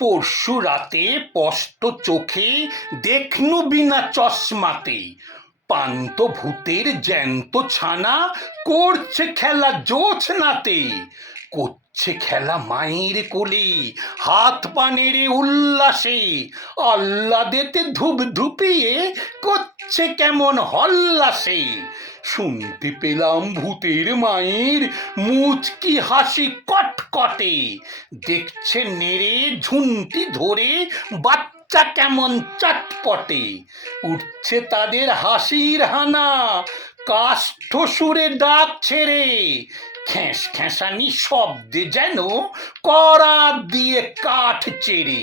পরশু রাতে স্পষ্ট চোখে দেখনু বিনা চশমাতে। পান্ত ভূতের জ্যান্ত ছানা করছে খেলা জোছনাতে। করছে খেলা মায়ের কোলে, হাত পানেরে উল্লাসে। আল্লাদেতে ধূপ ধুপিয়ে করছে কেমন হল্লাসে। শুনতে পেলাম ভূতের মায়ের মুচকি হাসি কটকটে দেখছে নেড়ে ঝুন্টি ধরে, বাচ্চা কেমন চটপটে। উঠছে তাদের হাসির হানা, কাষ্ঠ সুরে ডাক ছেড়ে। খ্যাঁস খ্যাঁসানি শব্দে যেন করা দিয়ে কাঠ চেড়ে।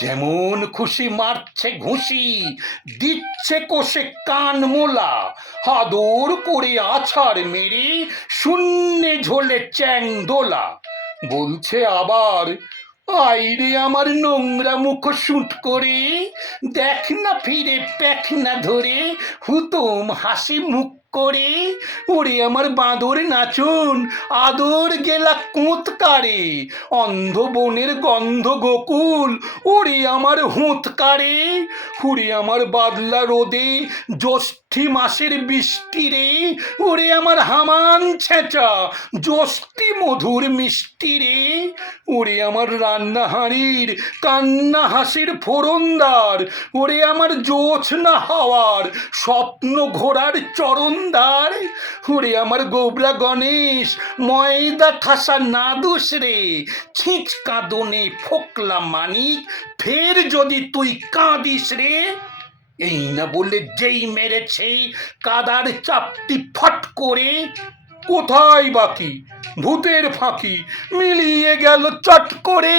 যেমন খুশি মারছে ঘুষি, দিচ্ছে কোষে কান মোলা। আদর করে আছাড় মেরে শূন্যে ঝোলে চ্যাং দোলা বলছে আবার, আইরে আমার নোংরা মুখ শুট করে, দেখ না ফিরে প্যাখ না ধরে, হুতুম হাসি মুখ করে। ওরে আমার বাঁদর নাচুন, আদর গেলা কোঁতকারে। অন্ধ বনের গন্ধ গোকুল ওরে আমার হুঁতকারে। ওরে আমার বাদলা রোদে, জ্যৈষ্ঠী মাসের বৃষ্টি রে ওরে আমার হামান ছেঁচা, জ্যোষ্ঠী মধুর মিষ্টি রে ওরে আমার রান্না হাঁড়ির, কান্না হাসির ফোরনদার। ওরে আমার জোছনা হাওয়ার, স্বপ্ন ঘোড়ার চরণদার ওরে আমার গোবরা গণেশ, ময়দা ঠাসা না দোষ রে ছিঁচ কাঁদনে ফোকলা মানিক, ফের যদি তুই কাঁদিস রে। এই না বলে যেই মেরেছে, কাদার চাপটি ফট করে। কোথায় বাকি? ভূতের ফাঁকি, মিলিয়ে গেল চট করে।